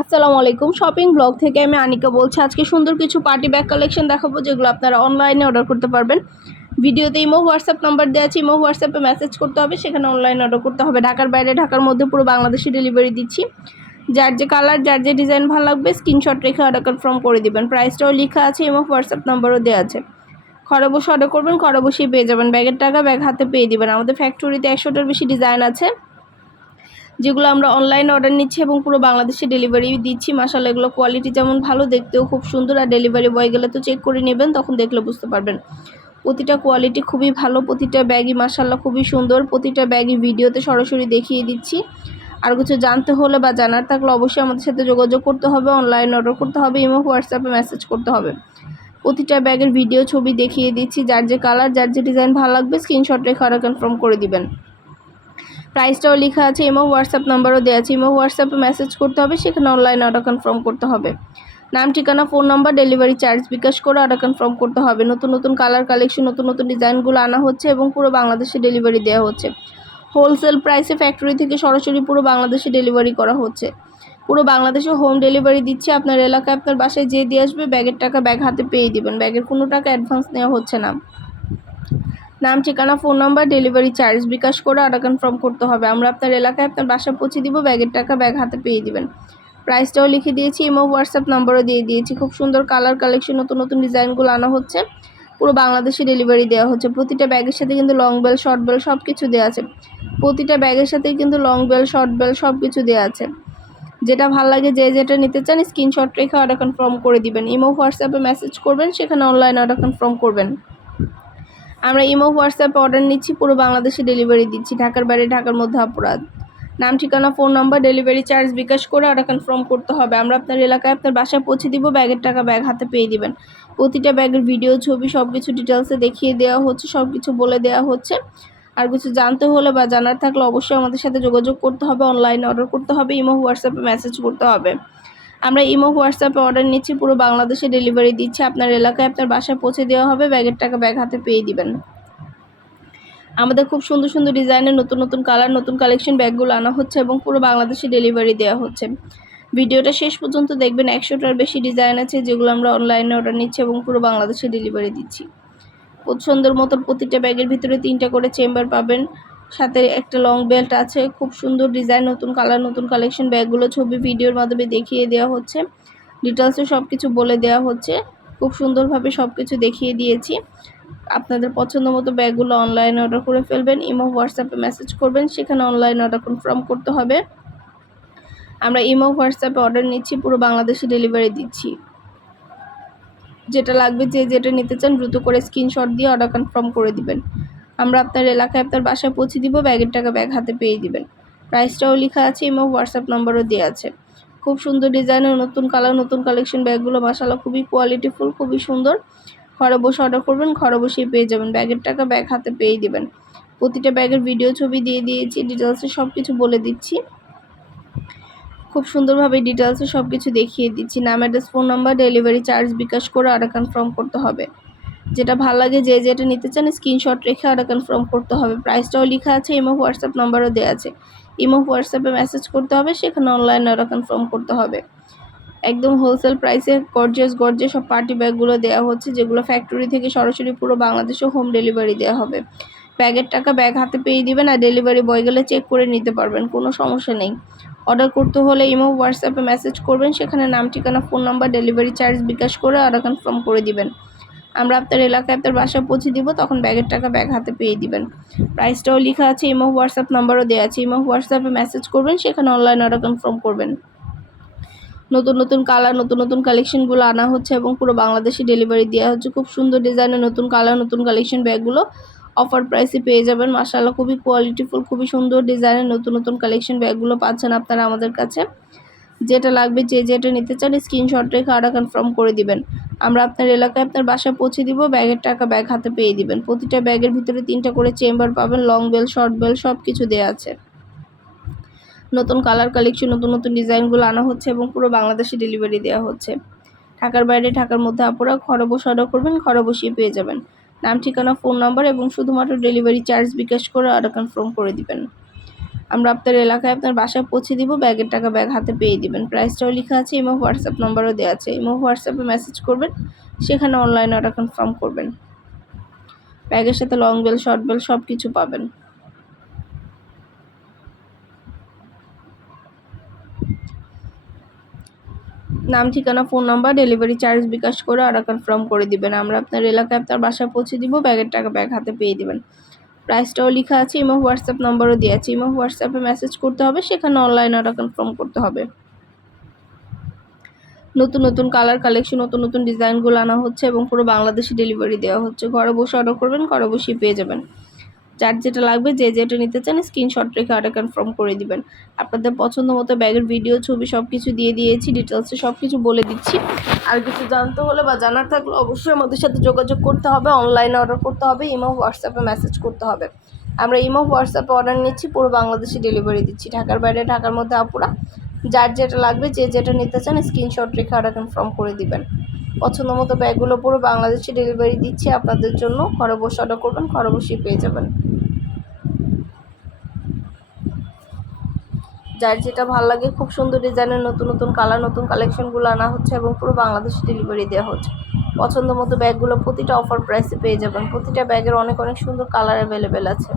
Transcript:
আসসালামু আলাইকুম। Shopping blog থেকে আমি আনিকা বলছি, আজকে সুন্দর কিছু পার্টি ব্যাগ কালেকশন দেখাবো, যেগুলো আপনারা অনলাইনে অর্ডার করতে পারবেন। ভিডিওতে ইমো হোয়াটসঅ্যাপ নাম্বার দেওয়া আছে, ইমো হোয়াটসঅ্যাপে মেসেজ করতে হবে, সেখানে অনলাইনে অর্ডার করতে হবে। ঢাকার বাইরে, ঢাকার মধ্যে পুরো বাংলাদেশে ডেলিভারি দিচ্ছি। যার যে কালার যার যে ডিজাইন ভালো লাগবে স্ক্রিনশট রেখে অর্ডার কনফার্ম করে দিবেন। প্রাইসটাও লেখা আছে, ইমো হোয়াটসঅ্যাপ নাম্বারও দেওয়া আছে। ঘরে বসে অর্ডার করবেন, ঘরে বসেই পেয়ে যাবেন। ব্যাগের টাকা ব্যাগ হাতে পেয়ে দেবেন। আমাদের ফ্যাক্টরিতে একশোটার বেশি ডিজাইন আছে। যেগুলো আমরা অনলাইনে অর্ডার নিচ্ছি এবং পুরো বাংলাদেশে ডেলিভারি দিচ্ছি। মাসাল এগুলো কোয়ালিটি যেমন ভালো, দেখতেও খুব সুন্দর। আর ডেলিভারি বয় গেলে তো চেক করে নেবেন, তখন দেখলে বুঝতে পারবেন। প্রতিটা কোয়ালিটি খুবই ভালো, প্রতিটা ব্যাগই মাসাল্লাহ খুবই সুন্দর। প্রতিটা ব্যাগই ভিডিওতে সরাসরি দেখিয়ে দিচ্ছি। আর কিছু জানতে হলে বা জানার থাকলে অবশ্যই আমাদের সাথে যোগাযোগ করতে হবে অনলাইন অর্ডার করতে হবে এবং হোয়াটসঅ্যাপে মেসেজ করতে হবে। প্রতিটা ব্যাগের ভিডিও ছবি দেখিয়ে দিচ্ছি, যার যে কালার যার যে ডিজাইন ভালো লাগবে স্ক্রিনশট রেখে অর্ডার কনফার্ম করে দিবেন। প্রাইসটাও লেখা আছে, ইমো হোয়াটসঅ্যাপ নাম্বারও দেওয়া আছে। ইমো হোয়াটসঅ্যাপে মেসেজ করতে হবে, সেখানে অনলাইন অর্ডার কনফার্ম করতে হবে। নাম, ঠিকানা phone number delivery charge bKash করে অর্ডার কনফার্ম করতে হবে। নতুন নতুন কালার কালেকশন নতুন নতুন ডিজাইনগুলো আনা হচ্ছে এবং পুরো বাংলাদেশে ডেলিভারি দেওয়া হচ্ছে। হোলসেল প্রাইসে ফ্যাক্টরি থেকে সরাসরি পুরো বাংলাদেশে ডেলিভারি করা হচ্ছে। পুরো বাংলাদেশে হোম ডেলিভারি দিচ্ছে আপনার এলাকায়, আপনার বাসায় যে দিয়ে আসবে ব্যাগের টাকা ব্যাগ হাতে পেয়ে দিবেন। ব্যাগের কোনো টাকা অ্যাডভান্স নেওয়া হচ্ছে না। নাম, ঠিকানা phone number delivery charge bKash করে অর্ডার কনফার্ম করতে হবে। আমরা আপনার এলাকায় আপনার বাসা পৌঁছে দিব, ব্যাগের টাকা ব্যাগ হাতে পেয়ে দিবেন। প্রাইসটাও লিখে দিয়েছি ইমো হোয়াটসঅ্যাপ নাম্বারও দিয়ে দিয়েছি। খুব সুন্দর কালার কালেকশন নতুন নতুন ডিজাইনগুলো আনা হচ্ছে। পুরো বাংলাদেশে ডেলিভারি দেওয়া হচ্ছে। প্রতিটা ব্যাগের সাথে কিন্তু লং বেল শর্ট বেল সব কিছু দেওয়া আছে। প্রতিটা ব্যাগের সাথেই কিন্তু লং বেল শর্ট বেল সব কিছু দেওয়া আছে। যেটা ভালো লাগে যে যেটা নিতে চান স্ক্রিনশট রেখে অর্ডার কনফার্ম করে দিবেন। ইমো হোয়াটসঅ্যাপে মেসেজ করবেন, সেখানে অনলাইন অর্ডার কনফার্ম করবেন। আমরা ইমো, হোয়াটসঅ্যাপে অর্ডার নিচ্ছি, পুরো বাংলাদেশে ডেলিভারি দিচ্ছি। ঢাকার বাইরে ঢাকার মধ্যে অপরাধ। নাম, ঠিকানা, phone number, delivery charge bKash করে অর্ডার কনফার্ম করতে হবে। আমরা আপনার এলাকায় আপনার বাসায় পৌঁছে দিব, ব্যাগের টাকা ব্যাগ হাতে পেয়ে দিবেন। প্রতিটা ব্যাগের ভিডিও ছবি সব কিছু ডিটেলসে দেখিয়ে দেওয়া হচ্ছে সব কিছু বলে দেওয়া হচ্ছে। আর কিছু জানতে হলে বা জানার থাকলে অবশ্যই আমাদের সাথে যোগাযোগ করতে হবে অনলাইনে অর্ডার করতে হবে, ইমো, হোয়াটসঅ্যাপে মেসেজ করতে হবে। আমরা ইমো, হোয়াটসঅ্যাপে অর্ডার নিচ্ছি, পুরো বাংলাদেশে ডেলিভারি দিচ্ছি। আপনার এলাকায় আপনার বাসায় পৌঁছে দেওয়া হবে ব্যাগের টাকা ব্যাগ হাতে পেয়ে দিবেন। আমাদের খুব সুন্দর সুন্দর ডিজাইনের নতুন নতুন কালার নতুন কালেকশন ব্যাগগুলো আনা হচ্ছে এবং পুরো বাংলাদেশে ডেলিভারি দেওয়া হচ্ছে। ভিডিওটা শেষ পর্যন্ত দেখবেন, একশোটার বেশি ডিজাইন আছে যেগুলো আমরা অনলাইনে অর্ডার নিচ্ছি এবং পুরো বাংলাদেশে ডেলিভারি দিচ্ছি। সুন্দর মতন প্রতিটা ব্যাগের ভিতরে তিনটা করে চেম্বার পাবেন। সাথে একটা লং বেল্ট আছে, খুব সুন্দর ডিজাইন নতুন কালার নতুন কালেকশন ব্যাগগুলো ছবি ভিডিওর মাধ্যমে দেখিয়ে দেওয়া হচ্ছে। ডিটেলসে সব কিছু বলে দেওয়া হচ্ছে। খুব সুন্দরভাবে সব কিছু দেখিয়ে দিয়েছি। আপনাদের পছন্দ মতো ব্যাগগুলো অনলাইনে অর্ডার করে ফেলবেন ইমো হোয়াটসঅ্যাপে মেসেজ করবেন, সেখানে অনলাইনে অর্ডার কনফার্ম করতে হবে। আমরা ইমো হোয়াটসঅ্যাপে অর্ডার নিচ্ছি, পুরো বাংলাদেশে ডেলিভারি দিচ্ছি। যেটা লাগবে যে যেটা নিতে চান, দ্রুত করে স্ক্রিনশট দিয়ে অর্ডার কনফার্ম করে দিবেন। আমরা আপনার এলাকায় আপনার বাসায় পৌঁছে দিব, ব্যাগের টাকা ব্যাগ হাতে পেয়ে দিবেন। প্রাইসটাও লেখা আছে, এবং হোয়াটসঅ্যাপ নাম্বারও দেওয়া আছে। খুব সুন্দর ডিজাইনের নতুন কালার, নতুন কালেকশন ব্যাগগুলো মশালা খুবই কোয়ালিটিফুল খুবই সুন্দর। ঘরে বসে অর্ডার করবেন, ঘরে বসেই পেয়ে যাবেন। ব্যাগের টাকা ব্যাগ হাতে পেয়ে দেবেন। প্রতিটা ব্যাগের ভিডিও ছবি দিয়ে দিয়েছি ডিটেলসে সব কিছু বলে দিচ্ছি। খুব সুন্দরভাবে ডিটেলসে সব কিছু দেখিয়ে দিচ্ছি। নাম address phone number delivery charge bKash করে অর্ডার কনফার্ম করতে হবে। যেটা ভালো লাগে যে যেটা নিতে চান স্ক্রিনশট রেখে অর্ডার কনফার্ম করতে হবে। প্রাইসটাও লেখা আছে ইমো হোয়াটসঅ্যাপ নাম্বারও দেওয়া আছে। ইমো হোয়াটসঅ্যাপে মেসেজ করতে হবে, সেখানে অনলাইনে অর্ডার কনফার্ম করতে হবে। একদম হোলসেল প্রাইসে গর্জিয়াস গর্জিয়াস সব পার্টি ব্যাগগুলো দেওয়া হচ্ছে, যেগুলো ফ্যাক্টরি থেকে সরাসরি পুরো বাংলাদেশে হোম ডেলিভারি দেওয়া হবে। ব্যাগের টাকা ব্যাগ হাতে পেয়ে দিবেন আর ডেলিভারি বয় গেলে চেক করে নিতে পারবেন, কোনো সমস্যা নেই। অর্ডার করতে হলে ইমো হোয়াটসঅ্যাপে মেসেজ করবেন, সেখানে নাম, ঠিকানা phone number delivery charge bKash করে অর্ডার কনফার্ম করে দিবেন। আমরা আপনার এলাকায় আপনার বাসা পৌঁছে দিব, তখন ব্যাগের টাকা ব্যাগ হাতে পেয়ে দিবেন। প্রাইসটাও লেখা আছে, ইমো, হোয়াটসঅ্যাপ নাম্বারও দেওয়া আছে। ইমো, হোয়াটসঅ্যাপে মেসেজ করবেন, সেখানে অনলাইন অর্ডার কনফার্ম করবেন। নতুন নতুন কালার নতুন নতুন কালেকশনগুলো আনা হচ্ছে এবং পুরো বাংলাদেশে ডেলিভারি দেওয়া হচ্ছে। খুব সুন্দর ডিজাইনের নতুন কালার নতুন কালেকশন ব্যাগগুলো অফার প্রাইসে পেয়ে যাবেন। মাসাল্লাহ খুবই কোয়ালিটিফুল খুবই সুন্দর ডিজাইনের নতুন নতুন কালেকশন ব্যাগগুলো পাচ্ছেন আপনারা আমাদের কাছে। যেটা লাগবে যে যেটা নিতে চান স্ক্রিনশট রেখে অর্ডার কনফার্ম করে দিবেন। আমরা আপনার এলাকায় আপনার বাসায় পৌঁছে দিব, ব্যাগের টাকা ব্যাগ হাতে পেয়ে দিবেন। প্রতিটা ব্যাগের ভিতরে তিনটা করে চেম্বার পাবেন লং বেল শর্ট বেল সব কিছু দেওয়া আছে। নতুন কালার কালেকশন নতুন নতুন ডিজাইনগুলো আনা হচ্ছে এবং পুরো বাংলাদেশে ডেলিভারি দেওয়া হচ্ছে। ঢাকার বাইরে, ঢাকার মধ্যে আপনারা ঘরে বসে অর্ডার করবেন, ঘরে বসিয়ে পেয়ে যাবেন। নাম, ঠিকানা ফোন নাম্বার এবং শুধুমাত্র ডেলিভারি চার্জ বিকাশ করে অর্ডার কনফার্ম করে দিবেন। আমরা আপনার এলাকায় আপনার বাসায় পৌঁছে দিব, ব্যাগের টাকা ব্যাগ হাতে পেয়ে দিবেন। প্রাইসটাও লেখা আছে ইমো হোয়াটসঅ্যাপ নাম্বারও দেওয়া আছে। ইমো হোয়াটসঅ্যাপে মেসেজ করবেন, সেখানে অনলাইন অর্ডার কনফার্ম করবেন। ব্যাগের সাথে লং বেল শর্ট বেল সব কিছু পাবেন। নাম, ঠিকানা phone number delivery charge bKash করে অর্ডার কনফার্ম করে দিবেন। আমরা আপনার এলাকায় আপনার বাসায় পৌঁছে দিব, ব্যাগের টাকা ব্যাগ হাতে পেয়ে দিবেন। প্রাইসটাও লেখা আছে ইমো হোয়াটসঅ্যাপ নম্বরও দেওয়া আছে ইমো হোয়াটসঅ্যাপে মেসেজ করতে হবে, সেখানে অনলাইন অর্ডার কনফার্ম করতে হবে। নতুন নতুন কালার কালেকশন নতুন নতুন ডিজাইনগুলো আনা হচ্ছে, এবং পুরো বাংলাদেশে ডেলিভারি দেওয়া হচ্ছে। ঘরে বসে অর্ডার করবেন, ঘরে বসেই পেয়ে যাবেন। যার যেটা লাগবে, যে যেটা নিতে চান স্ক্রিনশট রেখে অর্ডার কনফার্ম করে দিবেন। আপনাদের পছন্দ মতো ব্যাগের ভিডিও ছবি সব কিছু দিয়ে দিয়েছি ডিটেলসে সব কিছু বলে দিচ্ছি। আর কিছু জানতে হলে বা জানার থাকলে অবশ্যই আমাদের সাথে যোগাযোগ করতে হবে অনলাইনে অর্ডার করতে হবে ইমো হোয়াটসঅ্যাপে মেসেজ করতে হবে। আমরা ইমো হোয়াটসঅ্যাপে অর্ডার নিচ্ছি, পুরো বাংলাদেশে ডেলিভারি দিচ্ছি, ঢাকার বাইরে, ঢাকার মধ্যে আপুরা। যার যেটা লাগবে, যে যেটা নিতে চান স্ক্রিনশট রেখে অর্ডার কনফার্ম করে দিবেন। পছন্দ মতো ব্যাগগুলো পুরো বাংলাদেশে ডেলিভারি দিচ্ছি আপনাদের জন্য। ঘরে বসে অর্ডার করবেন, ঘরে বসেই পেয়ে যাবেন। যার যেটা ভালো লাগে, খুব সুন্দর ডিজাইনের নতুন নতুন কালার নতুন কালেকশনগুলো আনা হচ্ছে এবং পুরো বাংলাদেশে ডেলিভারি দেওয়া হচ্ছে। পছন্দ মতো ব্যাগগুলো প্রতিটা অফার প্রাইসে পেয়ে যাবেন। প্রতিটা ব্যাগের অনেক অনেক সুন্দর কালার অ্যাভেলেবেল আছে।